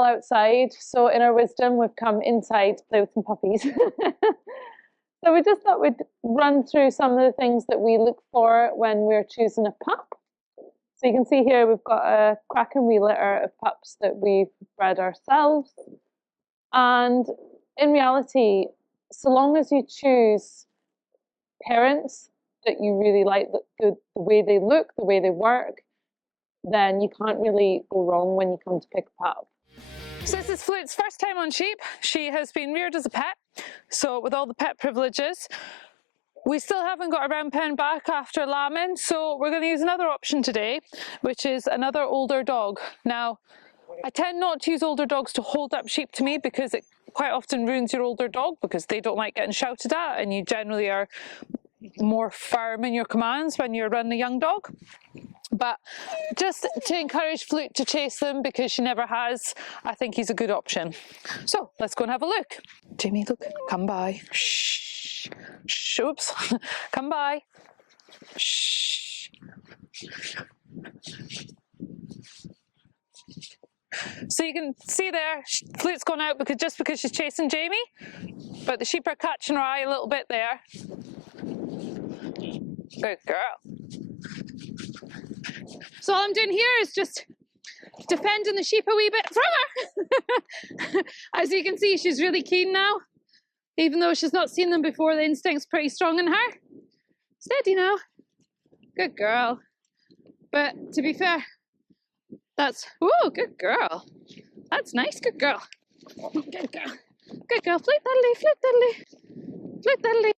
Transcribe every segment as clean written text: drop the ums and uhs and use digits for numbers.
still outside, so in our wisdom we've come inside to play with some puppies. So we just thought we'd run through some of the things that we look for when we're choosing a pup. So you can see here we've got a cracking wee litter of pups that we've bred ourselves. And in reality, so long as you choose parents that you really like, the way they look, the way they work, then you can't really go wrong when you come to pick a pup. So this is Flute's first time on sheep. She has been reared as a pet, so with all the pet privileges. We still haven't got a brown pen back after lambing, so we're going to use another option today, which is another older dog. Now, I tend not to use older dogs to hold up sheep to me because it quite often ruins your older dog because they don't like getting shouted at, and you generally are more firm in your commands when you're running a young dog. But just to encourage Flute to chase them because she never has, I think he's a good option. So let's go and have a look. Jamie, look, come by. Shh. Shh. Oops. Come by. Shh. So you can see there, Flute's gone out because she's chasing Jamie, but the sheep are catching her eye a little bit there. Good girl. So all I'm doing here is just defending the sheep a wee bit from her. As you can see, she's really keen now. Even though she's not seen them before, the instinct's pretty strong in her. Steady now. Good girl. But to be fair, that's, ooh, good girl. That's nice, good girl. Good girl. Good girl. Flute diddly, flute diddly. Flute diddly.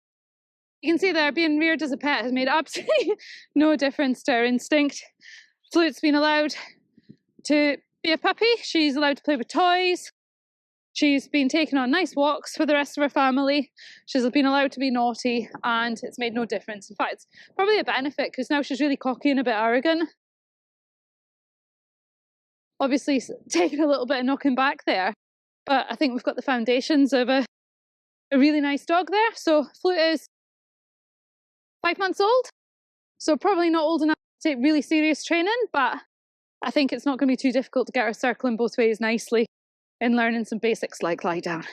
You can see there, being reared as a pet has made absolutely no difference to her instinct. Flute's been allowed to be a puppy. She's allowed to play with toys. She's been taken on nice walks with the rest of her family. She's been allowed to be naughty, and it's made no difference. In fact, it's probably a benefit because now she's really cocky and a bit arrogant. Obviously, taking a little bit of knocking back there, but I think we've got the foundations of a really nice dog there. So Flute is 5 months old, so probably not old enough to take really serious training, but I think it's not going to be too difficult to get her circling both ways nicely and learning some basics like lie down.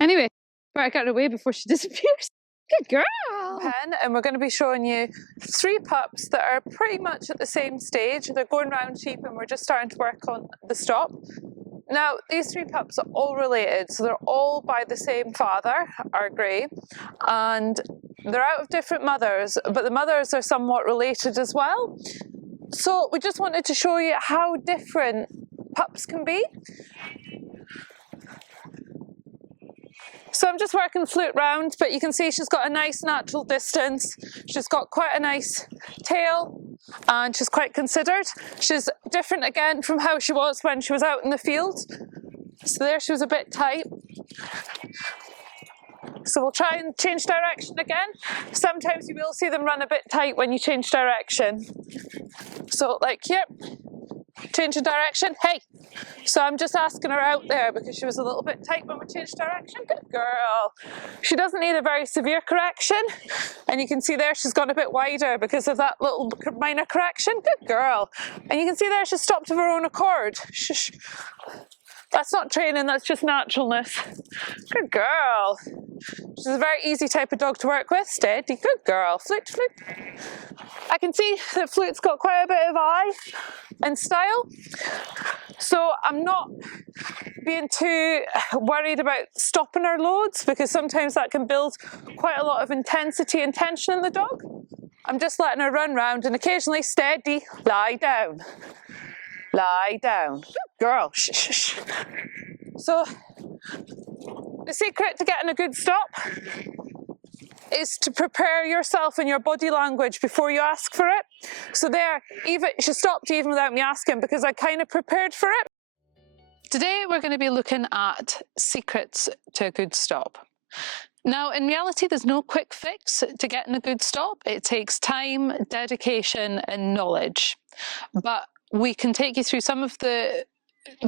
Anyway, better get her away before she disappears. Good girl! Pen, and we're going to be showing you 3 pups that are pretty much at the same stage. They're going round sheep and we're just starting to work on the stop. Now, these 3 pups are all related, so they're all by the same father, our Grey, and they're out of different mothers, but the mothers are somewhat related as well. So we just wanted to show you how different pups can be. So I'm just working Flute round, but you can see she's got a nice natural distance. She's got quite a nice tail and she's quite considered. She's different again from how she was when she was out in the field. So there she was a bit tight. So we'll try and change direction again. Sometimes you will see them run a bit tight when you change direction. So like here, changing direction, hey. So I'm just asking her out there because she was a little bit tight when we changed direction. Good girl. She doesn't need a very severe correction. And you can see there she's gone a bit wider because of that little minor correction. Good girl. And you can see there she's stopped of her own accord. Shh. That's not training, that's just naturalness. Good girl. She's a very easy type of dog to work with. Steady. Good girl. Flute, flute. I can see that Flute's got quite a bit of eye and style. So I'm not being too worried about stopping her loads because sometimes that can build quite a lot of intensity and tension in the dog. I'm just letting her run round and occasionally steady, lie down. Lie down. Good girl. Shh, shh, shh. So the secret to getting a good stop is to prepare yourself and your body language before you ask for it. So there, even she stopped even without me asking because I kind of prepared for it. Today we're going to be looking at secrets to a good stop. Now, in reality, there's no quick fix to getting a good stop. It takes time, dedication, and knowledge. But we can take you through some of the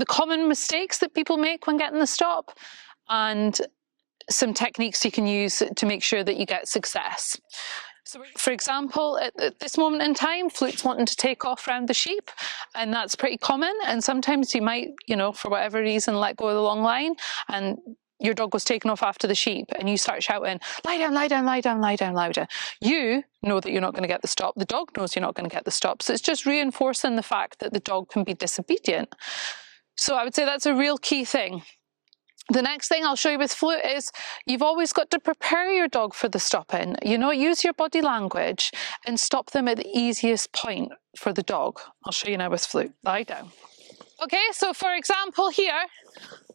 common mistakes that people make when getting the stop and some techniques you can use to make sure that you get success. So for example, at this moment in time, Flute's wanting to take off around the sheep, and that's pretty common. And sometimes you might, you know, for whatever reason, let go of the long line, and your dog was taken off after the sheep, and you start shouting, lie down, lie down, lie down, lie down, lie down. You know that you're not going to get the stop. The dog knows you're not going to get the stop. So it's just reinforcing the fact that the dog can be disobedient. So I would say that's a real key thing. The next thing I'll show you with Flute is you've always got to prepare your dog for the stopping. You know, use your body language and stop them at the easiest point for the dog. I'll show you now with Flute. Lie down. Okay, so for example here,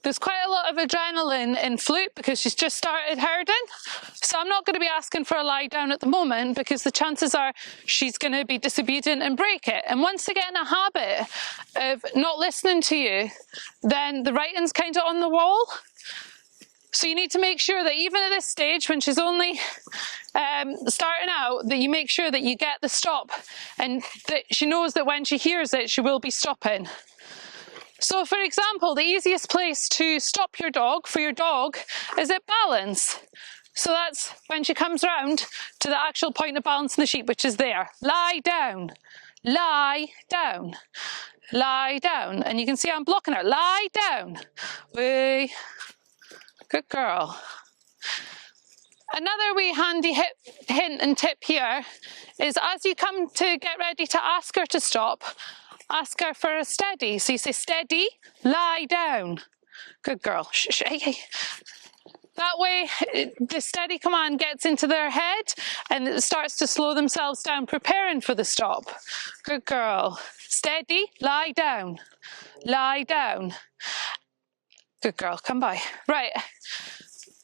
there's quite a lot of adrenaline in Flute because she's just started herding. So I'm not going to be asking for a lie down at the moment because the chances are she's going to be disobedient and break it. And once they get in a habit of not listening to you, then the writing's kind of on the wall. So you need to make sure that even at this stage, when she's only starting out, that you make sure that you get the stop and that she knows that when she hears it, she will be stopping. So for example, the easiest place to stop your dog for your dog is at balance. So that's when she comes round to the actual point of balance in the sheep, which is there. Lie down, lie down, lie down. And you can see I'm blocking her. Lie down. Wee. Good girl. Another wee handy hint and tip here is as you come to get ready to ask her to stop, ask her for a steady. So you say steady, lie down. Good girl. Shh, shh, hey, hey. That way the steady command gets into their head and it starts to slow themselves down, preparing for the stop. Good girl. Steady, lie down. Lie down. Good girl, come by. Right.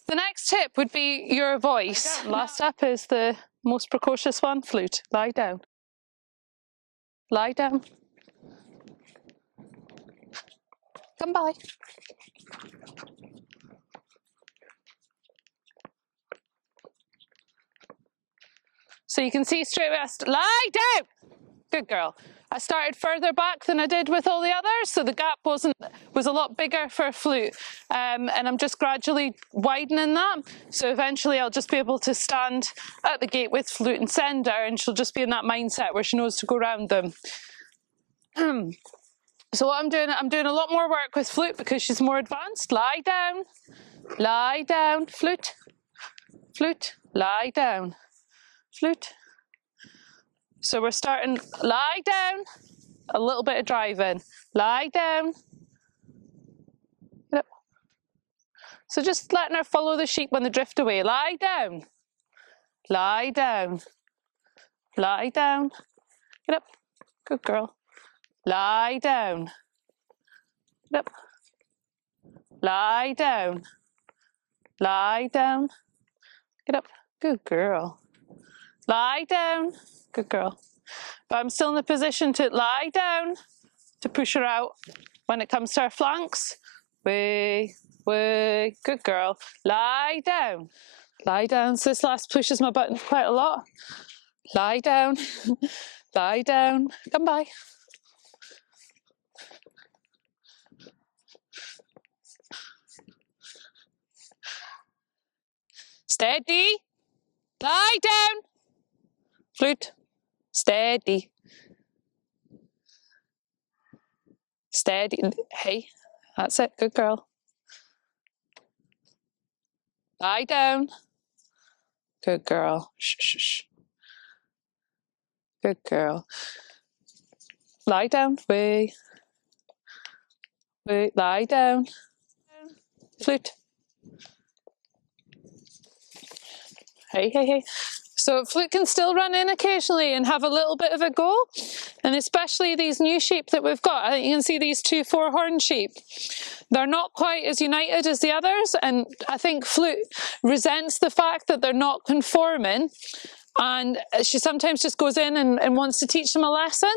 The next tip would be your voice. Last up is the most precocious one, Flute. Lie down. Lie down. Come by. So you can see straight away, lie down. Good girl. I started further back than I did with all the others, so the gap was a lot bigger for Flute, and I'm just gradually widening that. So eventually I'll just be able to stand at the gate with Flute and send her, and she'll just be in that mindset where she knows to go around them. So what I'm doing a lot more work with Flute because she's more advanced. Lie down, Flute, Flute, lie down, Flute. So we're starting, lie down, a little bit of driving, lie down. Yep. So just letting her follow the sheep when they drift away. Lie down, lie down, lie down. Get up, good girl. Lie down. Get up. Lie down. Lie down. Get up. Good girl. Lie down. Good girl. But I'm still in the position to lie down to push her out when it comes to her flanks. Way, way. Good girl. Lie down. Lie down. So this last pushes my button quite a lot. Lie down. Lie down. Come by. Steady. Lie down. Flute. Steady. Steady. Hey, that's it. Good girl. Lie down. Good girl. Shh, shh, shh. Good girl. Lie down. Way. Way. Lie down. Flute. Hey, hey, hey. So Flute can still run in occasionally and have a little bit of a go, and especially these new sheep that we've got. I think you can see these 2 4-horn sheep. They're not quite as united as the others, and I think Flute resents the fact that they're not conforming, and she sometimes just goes in and wants to teach them a lesson.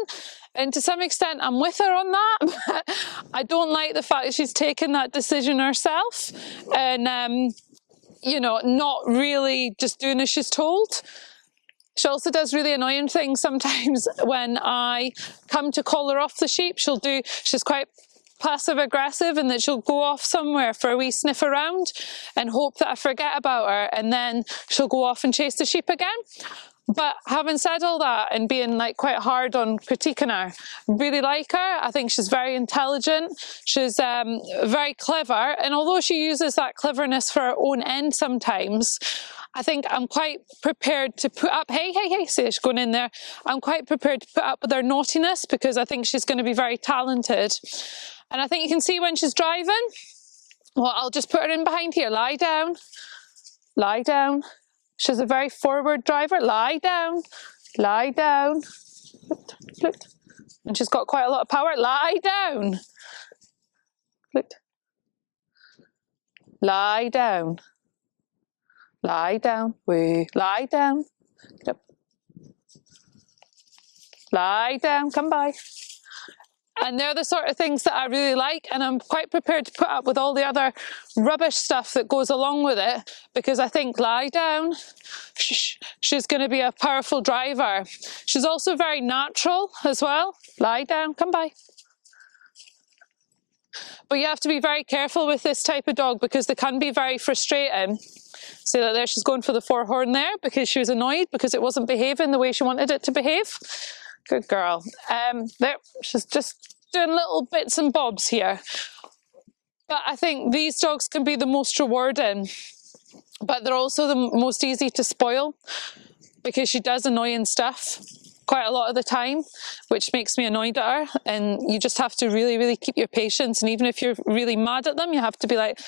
And to some extent, I'm with her on that. But I don't like the fact that she's taken that decision herself, and you know, not really just doing as she's told. She also does really annoying things sometimes when I come to call her off the sheep. She's quite passive aggressive, and that she'll go off somewhere for a wee sniff around and hope that I forget about her, and then she'll go off and chase the sheep again. But having said all that and being like quite hard on critiquing her, really like her. I think she's very intelligent. She's very clever. And although she uses that cleverness for her own end sometimes, I think I'm quite prepared to put up, hey, see she's going in there. I'm quite prepared to put up with her naughtiness because I think she's going to be very talented. And I think you can see when she's driving, well, I'll just put her in behind here. Lie down. Lie down. She's a very forward driver. Lie down. Lie down. Flute. And she's got quite a lot of power. Lie down. Flute. Lie down. Lie down. Lie down. Get up. Lie down. Come by. And they're the sort of things that I really like, and I'm quite prepared to put up with all the other rubbish stuff that goes along with it, because I think lie down, she's going to be a powerful driver. She's also very natural as well. Lie down, come by. But you have to be very careful with this type of dog because they can be very frustrating. See that there, she's going for the forehorn there because she was annoyed because it wasn't behaving the way she wanted it to behave. Good girl. There, she's just doing little bits and bobs here. But I think these dogs can be the most rewarding, but they're also the most easy to spoil because she does annoying stuff quite a lot of the time, which makes me annoyed at her. And you just have to really, really keep your patience. And even if you're really mad at them, you have to be like,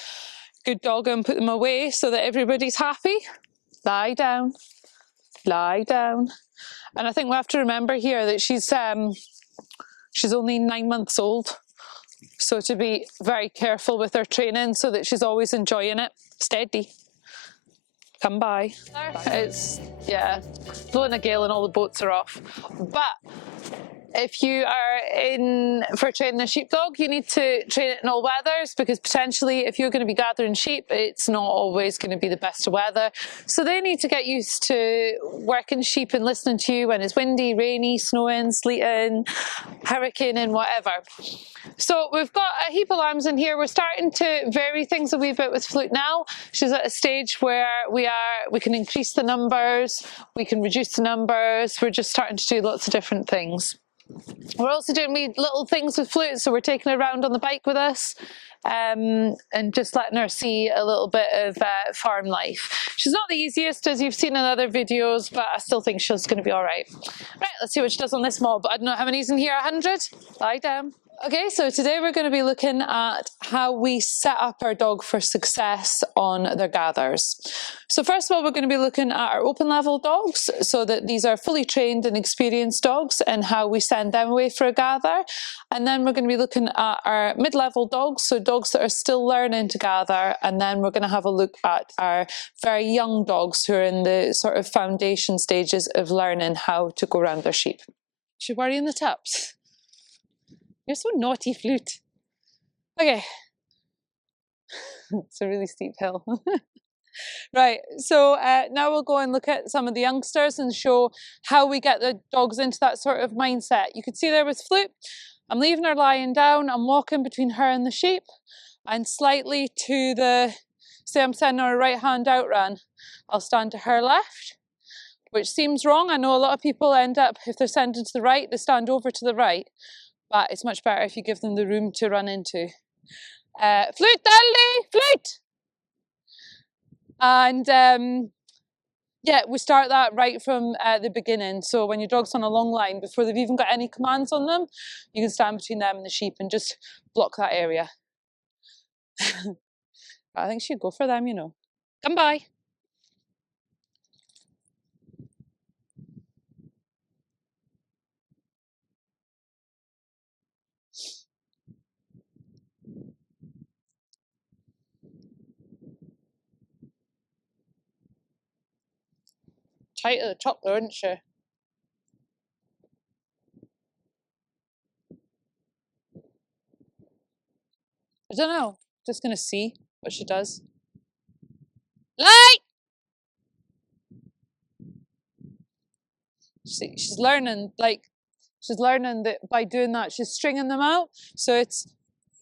good dog, and put them away so that everybody's happy. Lie down. Lie down. And I think we have to remember here that she's only 9 months old. So to be very careful with her training so that she's always enjoying it. Steady. Come by. It's, yeah, blowing a gale and all the boats are off. But if you are in for training a sheepdog, you need to train it in all weathers because potentially if you're going to be gathering sheep, it's not always going to be the best of weather. So they need to get used to working sheep and listening to you when it's windy, rainy, snowing, sleeting, hurricaning, whatever. So we've got a heap of lambs in here. We're starting to vary things a wee bit with Flute now. She's at a stage where we can increase the numbers, we can reduce the numbers. We're just starting to do lots of different things. We're also doing wee little things with Flute, so we're taking her around on the bike with us and just letting her see a little bit of farm life. She's not the easiest, as you've seen in other videos, but I still think she's going to be all right. Right, let's see what she does on this mob. I don't know how many's in here, 100? Lie down. Okay, so today we're going to be looking at how we set up our dog for success on their gathers. So first of all, we're going to be looking at our open level dogs, so that these are fully trained and experienced dogs, and how we send them away for a gather. And then we're going to be looking at our mid-level dogs, so dogs that are still learning to gather. And then we're going to have a look at our very young dogs who are in the sort of foundation stages of learning how to go around their sheep. She's worrying the tups. You're so naughty, Flute. Okay. It's a really steep hill. Right, so now we'll go and look at some of the youngsters and show how we get the dogs into that sort of mindset. You can see there with Flute, I'm leaving her lying down, I'm walking between her and the sheep, and slightly to the, say I'm sending her a right hand out run, I'll stand to her left, which seems wrong. I know a lot of people end up, if they're sending to the right, they stand over to the right. But it's much better if you give them the room to run into. Flute, Dudley, Flute! And yeah, we start that right from the beginning. So when your dog's on a long line, before they've even got any commands on them, you can stand between them and the sheep and just block that area. I think she'd go for them, you know. Come by. Tight at the top though, isn't she? I don't know. Just gonna see what she does. Light! She's learning, like, she's learning that by doing that, she's stringing them out. So it's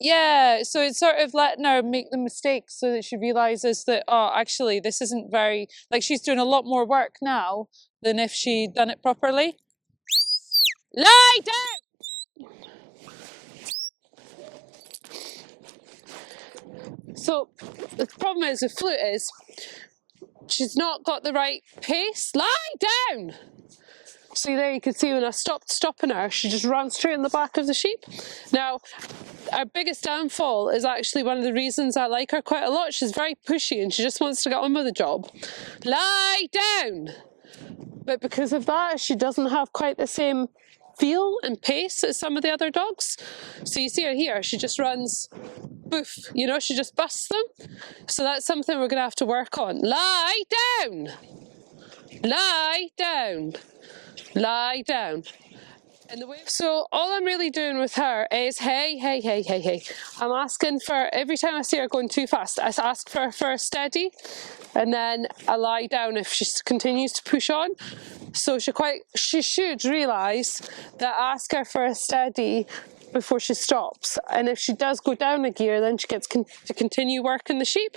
Yeah, so it's sort of letting her make the mistakes so that she realises that, oh, actually, this isn't very, like, she's doing a lot more work now than if she'd done it properly. Lie down! So the problem is with Flute is she's not got the right pace. Lie down! See there, you can see when I stopping her, she just runs straight in the back of the sheep. Now, our biggest downfall is actually one of the reasons I like her quite a lot. She's very pushy and she just wants to get on with the job. Lie down! But because of that, she doesn't have quite the same feel and pace as some of the other dogs. So you see her here, she just runs, boof, you know, she just busts them. So that's something we're going to have to work on. Lie down! Lie down! Lie down. And the way, so all I'm really doing with her is hey, hey, hey, hey, hey. I'm asking for, every time I see her going too fast, I ask for a steady, and then I lie down if she continues to push on. So she should realise that I ask her for a steady before she stops. And if she does go down a gear, then she gets to continue working the sheep.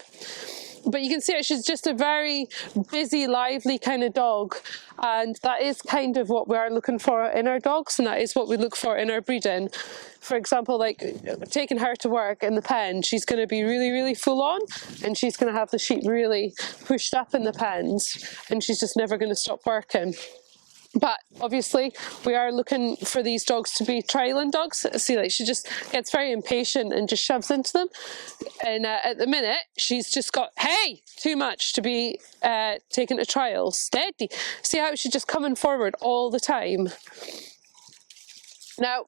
But you can see she's just a very busy, lively kind of dog, and that is kind of what we are looking for in our dogs, and that is what we look for in our breeding. For example, like taking her to work in the pen, she's going to be really, really full on, and she's going to have the sheep really pushed up in the pens, and she's just never going to stop working. But obviously we are looking for these dogs to be trialing dogs. See, like she just gets very impatient and just shoves into them. And at the minute, she's just got, hey, too much to be taken to trial. Steady. See how she's just coming forward all the time. Now,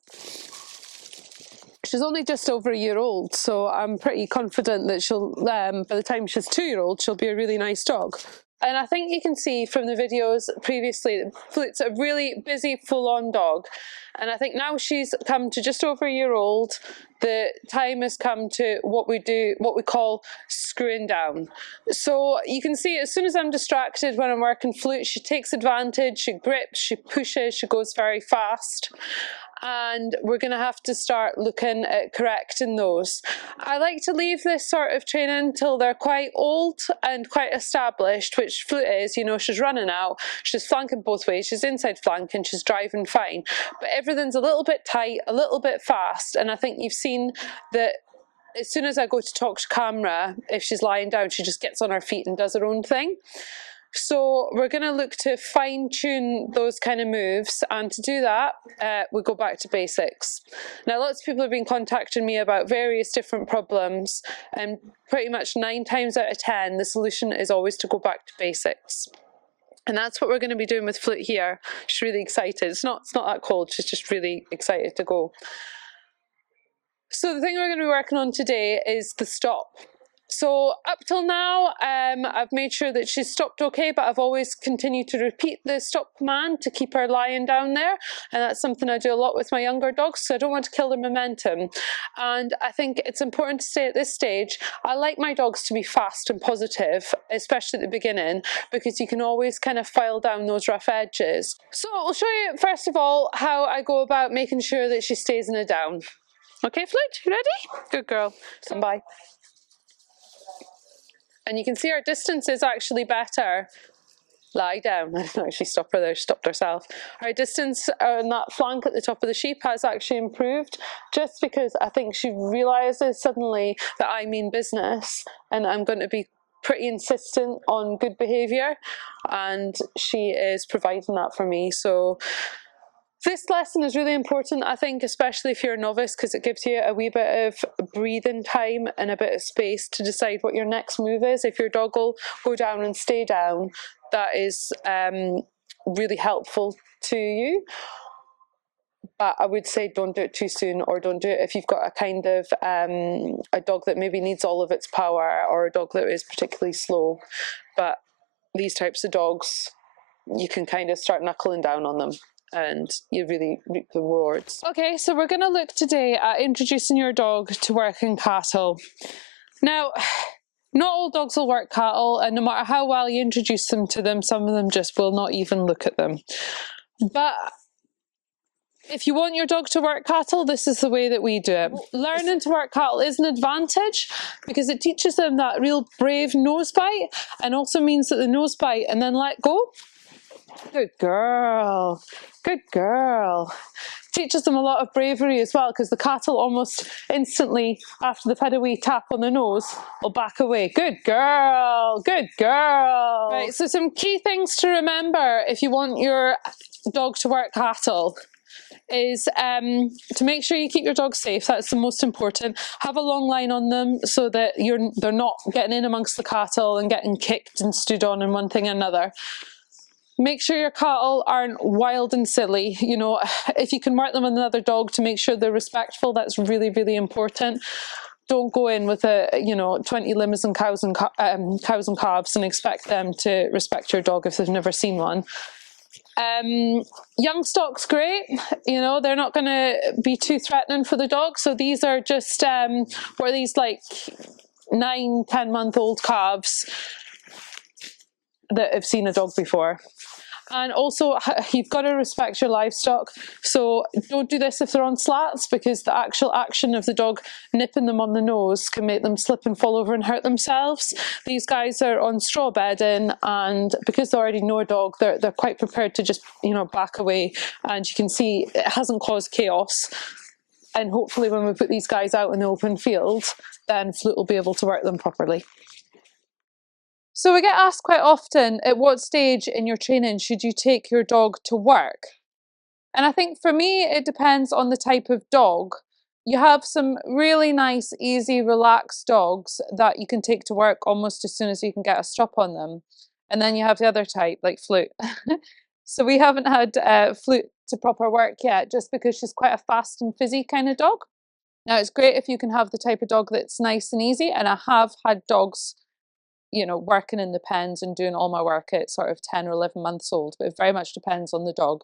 she's only just over a year old, so I'm pretty confident that she'll, by the time she's 2-year-old, she'll be a really nice dog. And I think you can see from the videos previously that Flute's a really busy, full-on dog. And I think now she's come to just over a year old, the time has come to what we call screwing down. So you can see as soon as I'm distracted when I'm working Flute, she takes advantage, she grips, she pushes, she goes very fast. And we're going to have to start looking at correcting those. I like to leave this sort of training till they're quite old and quite established, which Flute is. You know, she's running out, she's flanking both ways, she's inside flanking, she's driving fine, but everything's a little bit tight, a little bit fast. And I think you've seen that as soon as I go to talk to camera, if she's lying down, she just gets on her feet and does her own thing. So we're going to look to fine-tune those kind of moves, and to do that we go back to basics. Now lots of people have been contacting me about various different problems, and pretty much 9 times out of 10 the solution is always to go back to basics. And that's what we're going to be doing with Flute here. She's really excited. It's not that cold, she's just really excited to go. So the thing we're going to be working on today is the stop. So up till now, I've made sure that she's stopped okay, but I've always continued to repeat the stop command to keep her lying down there. And that's something I do a lot with my younger dogs, so I don't want to kill their momentum. And I think it's important to say at this stage, I like my dogs to be fast and positive, especially at the beginning, because you can always kind of file down those rough edges. So I'll show you, first of all, how I go about making sure that she stays in a down. Okay, Flute, you ready? Good girl. Stand by. And you can see our distance is actually better. Lie down. I didn't actually stop her there, she stopped herself. Our distance on that flank at the top of the sheep has actually improved, just because I think she realises suddenly that I mean business and I'm going to be pretty insistent on good behaviour, and she is providing that for me. So this lesson is really important, I think, especially if you're a novice, because it gives you a wee bit of breathing time and a bit of space to decide what your next move is. If your dog will go down and stay down, that is really helpful to you. But I would say don't do it too soon, or don't do it if you've got a kind of a dog that maybe needs all of its power, or a dog that is particularly slow. But these types of dogs, you can kind of start knuckling down on them, and you really reap the rewards. Okay, so we're going to look today at introducing your dog to working cattle. Now, not all dogs will work cattle, and no matter how well you introduce them to them, some of them just will not even look at them. But If you want your dog to work cattle, this is the way that we do it. Learning to work cattle is an advantage because it teaches them that real brave nose bite, and also means that the nose bite and then let go. Good girl. Good girl. Teaches them a lot of bravery as well, because the cattle almost instantly, after they've had a wee tap on the nose, will back away. Good girl. Good girl. Right, so some key things to remember if you want your dog to work cattle is to make sure you keep your dog safe. That's the most important. Have a long line on them so that they're not getting in amongst the cattle and getting kicked and stood on and one thing and another. Make sure your cattle aren't wild and silly. You know, if you can work them with another dog to make sure they're respectful, that's really, really important. Don't go in with 20 Limousin cows and calves and expect them to respect your dog if they've never seen one. Young stock's great, you know, they're not going to be too threatening for the dog. So these are just, were these like 9-10-month-old calves that have seen a dog before. And also, you've got to respect your livestock. So don't do this if they're on slats, because the actual action of the dog nipping them on the nose can make them slip and fall over and hurt themselves. These guys are on straw bedding, and because they already know a dog, they're quite prepared to just, you know, back away. And you can see it hasn't caused chaos. And hopefully when we put these guys out in the open field, then Flute will be able to work them properly. So we get asked quite often, at what stage in your training should you take your dog to work? And I think for me, it depends on the type of dog. You have some really nice, easy, relaxed dogs that you can take to work almost as soon as you can get a strap on them. And then you have the other type, like Flute. So we haven't had Flute to proper work yet, just because she's quite a fast and fizzy kind of dog. Now, it's great if you can have the type of dog that's nice and easy. And I have had dogs, you know, working in the pens and doing all my work at sort of 10 or 11 months old, but it very much depends on the dog.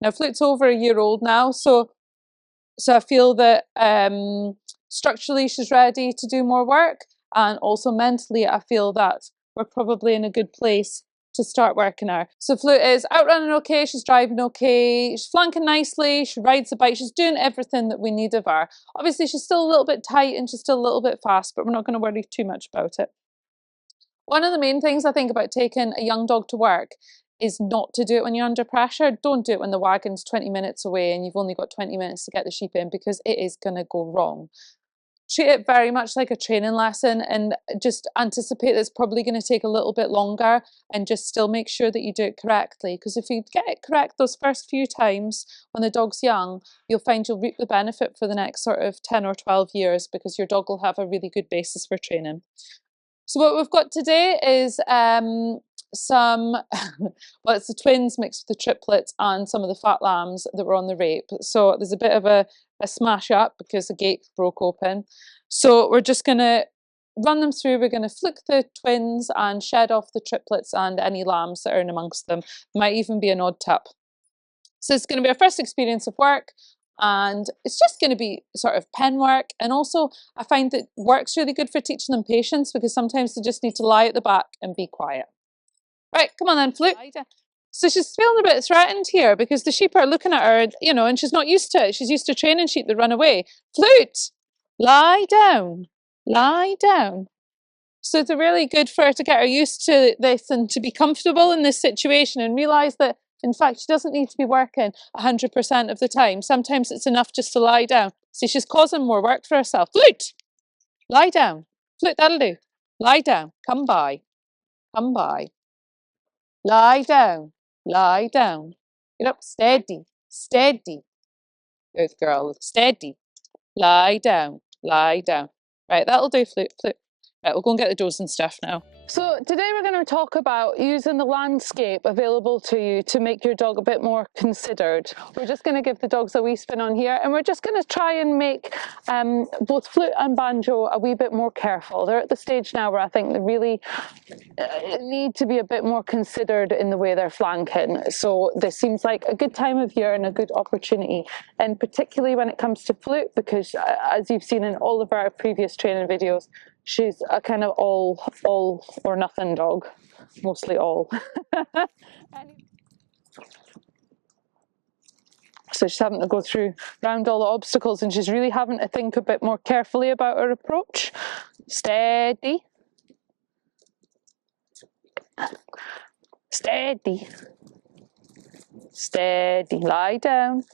Now, Flute's over a year old now, so I feel that structurally she's ready to do more work, and also mentally I feel that we're probably in a good place to start working her. So Flute is out running okay, she's driving okay, she's flanking nicely, she rides the bike, she's doing everything that we need of her. Obviously she's still a little bit tight and she's still a little bit fast, but we're not going to worry too much about it. One of the main things I think about taking a young dog to work is not to do it when you're under pressure. Don't do it when the wagon's 20 minutes away and you've only got 20 minutes to get the sheep in, because it is going to go wrong. Treat it very much like a training lesson and just anticipate that it's probably going to take a little bit longer, and just still make sure that you do it correctly. Because if you get it correct those first few times when the dog's young, you'll find you'll reap the benefit for the next sort of 10 or 12 years, because your dog will have a really good basis for training. So what we've got today is well, it's the twins mixed with the triplets and some of the fat lambs that were on the rape. So there's a bit of a smash up because the gate broke open. So we're just going to run them through. We're going to flick the twins and shed off the triplets and any lambs that are in amongst them. There might even be an odd tap. So it's going to be our first experience of work. And it's just going to be sort of pen work. And also I find that work's really good for teaching them patience, because sometimes they just need to lie at the back and be quiet. Right, come on then, Flute. So she's feeling a bit threatened here because the sheep are looking at her, you know, and she's not used to it. She's used to training sheep that run away. Flute, lie down, lie down. So it's really good for her to get her used to this and to be comfortable in this situation and realise that, in fact, she doesn't need to be working 100% of the time. Sometimes it's enough just to lie down. See, she's causing more work for herself. Flute, lie down. Flute, that'll do. Lie down. Come by. Come by. Lie down. Lie down. Get up. Steady. Steady. Good girl. Steady. Lie down. Lie down. Right, that'll do, Flute. Flute. Right, we'll go and get the doors and stuff now. So today we're going to talk about using the landscape available to you to make your dog a bit more considered. We're just going to give the dogs a wee spin on here, and we're just going to try and make both Flute and Banjo a wee bit more careful. They're at the stage now where I think they really need to be a bit more considered in the way they're flanking. So this seems like a good time of year and a good opportunity, and particularly when it comes to Flute, because as you've seen in all of our previous training videos, she's a kind of all or nothing dog, mostly all. So she's having to go through round all the obstacles, and she's really having to think a bit more carefully about her approach. Steady. Steady. Steady. Lie down.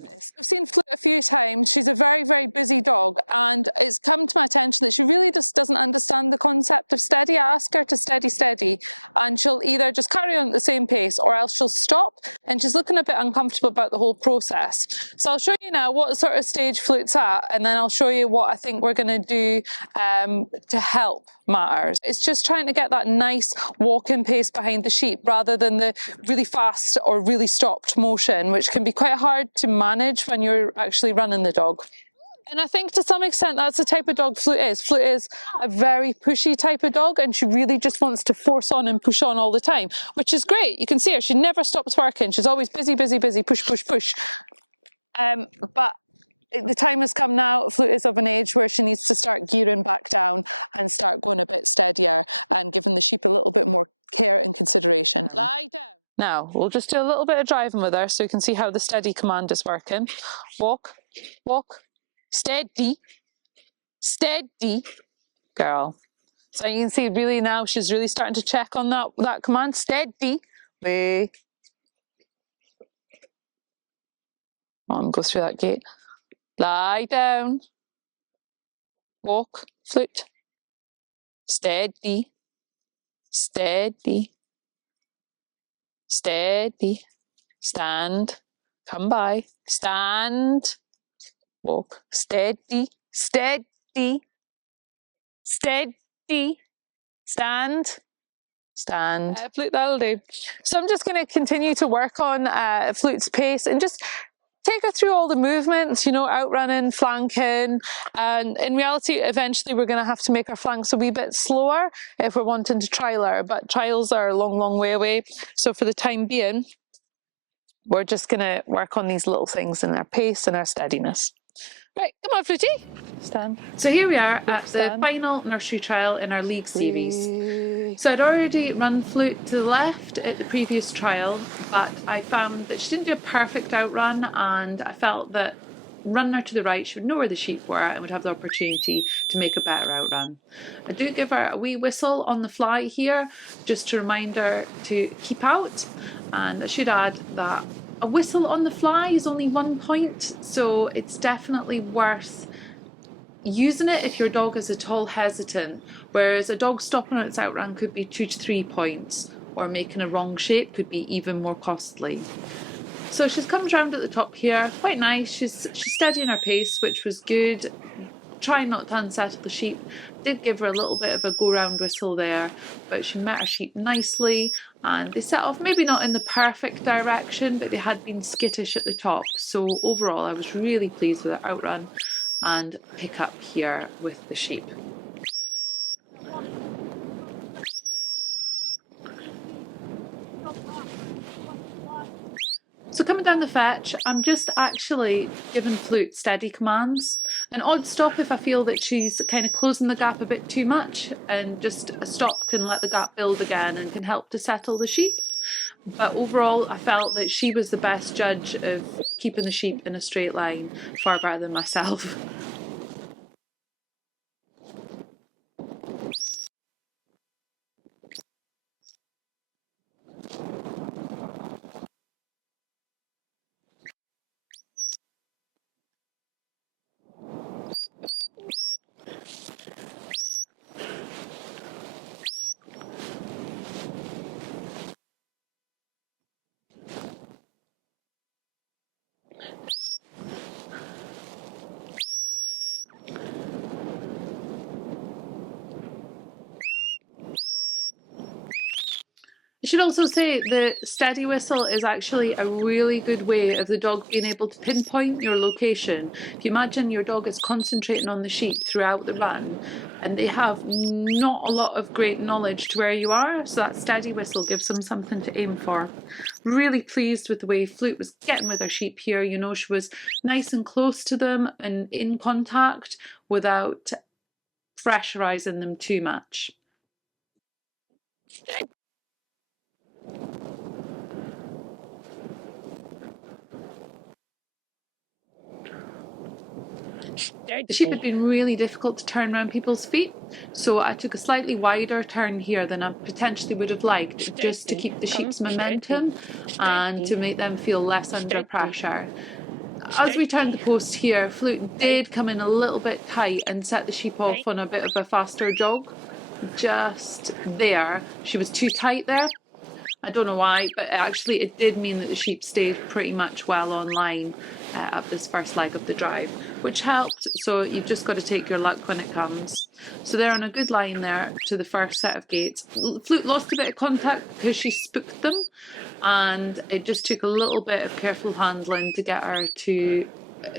Now, we'll just do a little bit of driving with her so you can see how the steady command is working. Walk, walk, steady, steady, girl. So you can see really now she's really starting to check on that command. Steady, way. On, go through that gate. Lie down. Walk, flute. Steady, steady, steady. Stand, come by, stand, walk, steady, steady, steady, stand, stand. Flute, that'll do. So I'm just going to continue to work on Flute's pace and just take her through all the movements, you know, outrunning, flanking, and in reality, eventually we're going to have to make our flanks a wee bit slower if we're wanting to trial her, but trials are a long, long way away. So for the time being, we're just going to work on these little things in our pace and our steadiness. Right, come on, Flutie. Stand. So here we are at the Stand. final nursery trial in our league series. So I'd already run Flute to the left at the previous trial, but I found that she didn't do a perfect outrun, and I felt that running her to the right, she would know where the sheep were and would have the opportunity to make a better outrun. I do give her a wee whistle on the fly here, just to remind her to keep out, and I should add that a whistle on the fly is only 1 point, so it's definitely worth using it if your dog is at all hesitant, whereas a dog stopping on its outrun could be 2 to 3 points, or making a wrong shape could be even more costly. So she's come round at the top here, quite nice. She's steadying her pace, which was good. Trying not to unsettle the sheep. Did give her a little bit of a go round whistle there, but she met her sheep nicely, and they set off maybe not in the perfect direction, but they had been skittish at the top. So overall I was really pleased with her outrun and pick up here with the sheep. So coming down the fetch, I'm just actually giving Flute steady commands. An odd stop if I feel that she's kind of closing the gap a bit too much, and just a stop can let the gap build again and can help to settle the sheep. But overall, I felt that she was the best judge of keeping the sheep in a straight line, far better than myself. I should also say the steady whistle is actually a really good way of the dog being able to pinpoint your location. If you imagine your dog is concentrating on the sheep throughout the run, and they have not a lot of great knowledge to where you are, so that steady whistle gives them something to aim for. Really pleased with the way Flute was getting with her sheep here. You know, she was nice and close to them and in contact without pressurizing them too much. The sheep had been really difficult to turn around people's feet, so I took a slightly wider turn here than I potentially would have liked, just to keep the sheep's momentum and to make them feel less under pressure. As we turned the post here, Flute did come in a little bit tight and set the sheep off on a bit of a faster jog. Just there. She was too tight there. I don't know why, but actually it did mean that the sheep stayed pretty much well online up this first leg of the drive, which helped. So you've just got to take your luck when it comes. So they're on a good line there to the first set of gates. Flute lost a bit of contact because she spooked them, and it just took a little bit of careful handling to get her to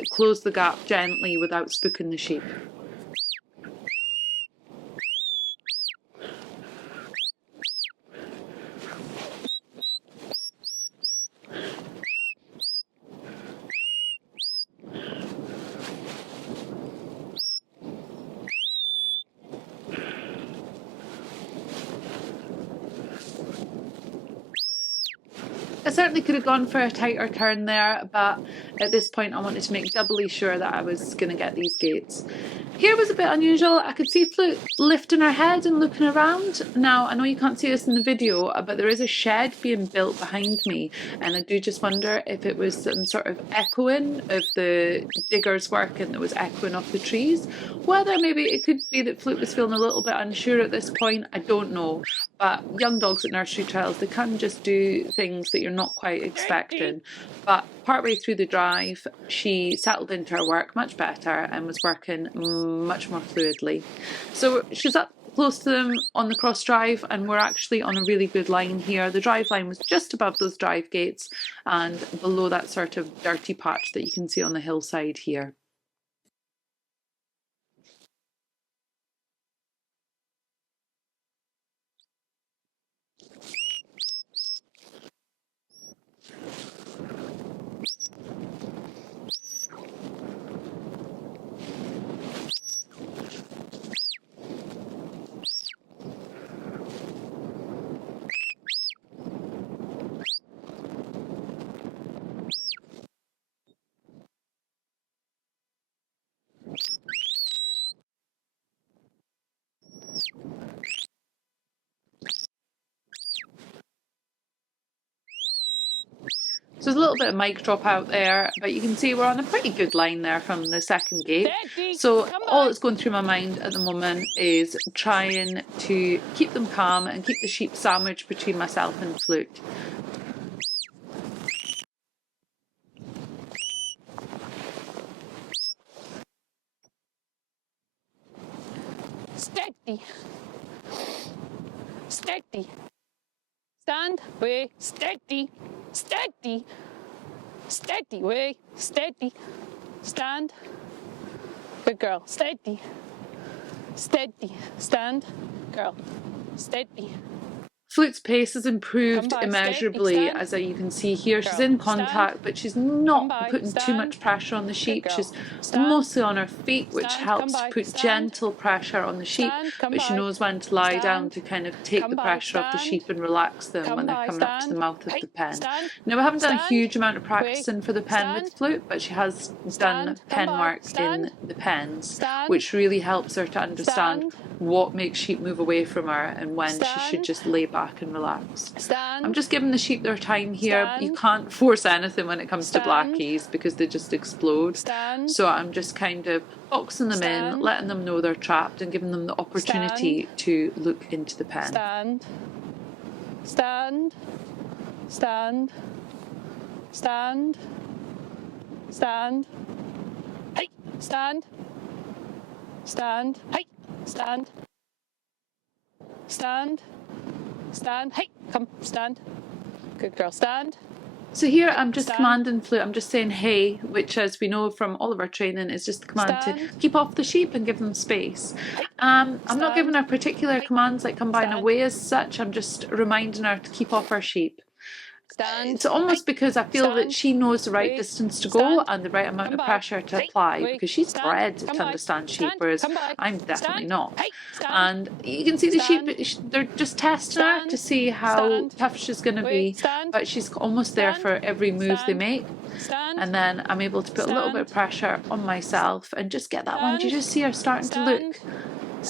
close the gap gently without spooking the sheep. I certainly could have gone for a tighter turn there, but at this point I wanted to make doubly sure that I was going to get these gates. Here was a bit unusual. I could see Flute lifting her head and looking around. Now, I know you can't see this in the video, but there is a shed being built behind me, and I do just wonder if it was some sort of echoing of the diggers' work and it was echoing off the trees. Whether maybe it could be that Flute was feeling a little bit unsure at this point, I don't know. But young dogs at nursery trials, they can just do things that you're not quite expecting. But partway through the drive, she settled into her work much better and was working much more fluidly. So she's up close to them on the cross drive, and we're actually on a really good line here. The drive line was just above those drive gates and below that sort of dirty patch that you can see on the hillside here. So there's a little bit of mic drop out there, but you can see we're on a pretty good line there from the second gate. So all that's going through my mind at the moment is trying to keep them calm and keep the sheep sandwiched between myself and Flute. Steady. Steady. Stand, way, steady. Steady. Steady, way, steady. Stand. Good girl. Steady. Steady. Stand. Girl. Steady. Flute's pace has improved immeasurably, stand. as you can see here. She's in contact, but she's not putting too much pressure on the sheep. She's mostly on her feet, which helps to put gentle pressure on the sheep, but she knows when to lie down to kind of take the pressure off the sheep and relax them when they're coming up to the mouth of the pen. Now, we haven't done a huge amount of practicing for the pen with Flute, but she has done pen work in the pens, which really helps her to understand what makes sheep move away from her and when she should just lay back and relax. I'm just giving the sheep their time here. You can't force anything when it comes to blackies because they just explode. So I'm just kind of boxing them in, letting them know they're trapped and giving them the opportunity to look into the pen. Stand. Stand. Stand. Stand. Stand. Hey. Stand. Stand. Hey. Stand. Stand. Stand. Hey, come, stand. Good girl, stand. So here I'm just commanding Flute, I'm just saying hey, which as we know from all of our training is just the command to keep off the sheep and give them space. I'm not giving her particular commands like come by and away as such, I'm just reminding her to keep off our sheep. Stand. It's almost because I feel that she knows the right Wait. distance to go Stand. and the right amount Come of by. pressure to Hey. apply, Wait. because she's Stand. bred Come to by. understand sheep, Stand. whereas Come by. I'm definitely Stand. not. Hey. Stand. And you can see the Stand. sheep, they're just testing her Stand. to see how Stand. tough she's going to Wait. be, Stand. but she's almost there Stand. for every move they Stand. make. Stand. And then I'm able to put a little bit of Stand. pressure on myself and just get that one. Do you Stand. just see her starting to look?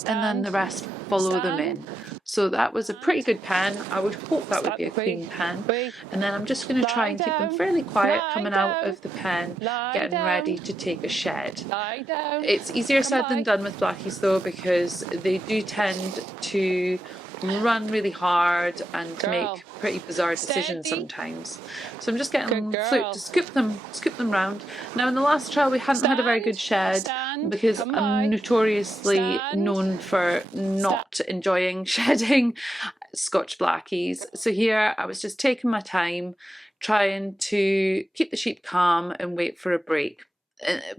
And then the rest follow them in. So that was a pretty good pen. I would hope that would be a clean pen. And then I'm just going to try and keep them fairly quiet coming out of the pen, getting ready to take a shed. It's easier said than done with blackies though, because they do tend to run really hard and make pretty bizarre decisions sometimes. So I'm just getting Flute to scoop them round. Now in the last trial we hadn't had a very good shed because I'm notoriously known for not enjoying shedding Scotch blackies. So here I was just taking my time, trying to keep the sheep calm and wait for a break.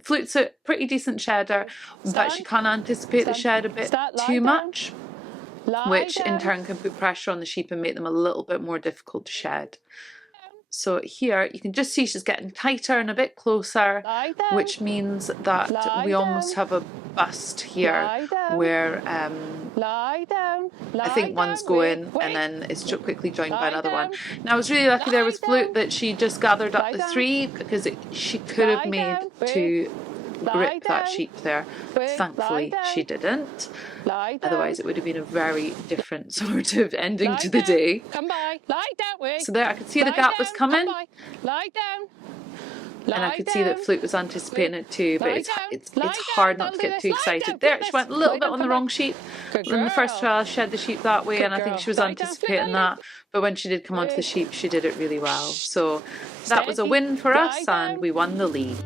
Flute's a pretty decent shedder, but she can't anticipate the shed a bit too much, which in turn can put pressure on the sheep and make them a little bit more difficult to shed. So here you can just see she's getting tighter and a bit closer, which means that we almost have a bust here where I think one's going and then it's quickly joined by another one. Now I was really lucky there with Flute that she just gathered up the three, because she could have made to grip that sheep there. Thankfully she didn't, otherwise it would have been a very different sort of ending to the day. So there I could see the gap was coming, and I could see that Flute was anticipating it too, but it's hard not to get too excited. There, she went a little bit on the wrong sheep. In the first trial, she shed the sheep that way, and I think she was anticipating that, but when she did come onto the sheep, she did it really well. So that was a win for us, and we won the lead.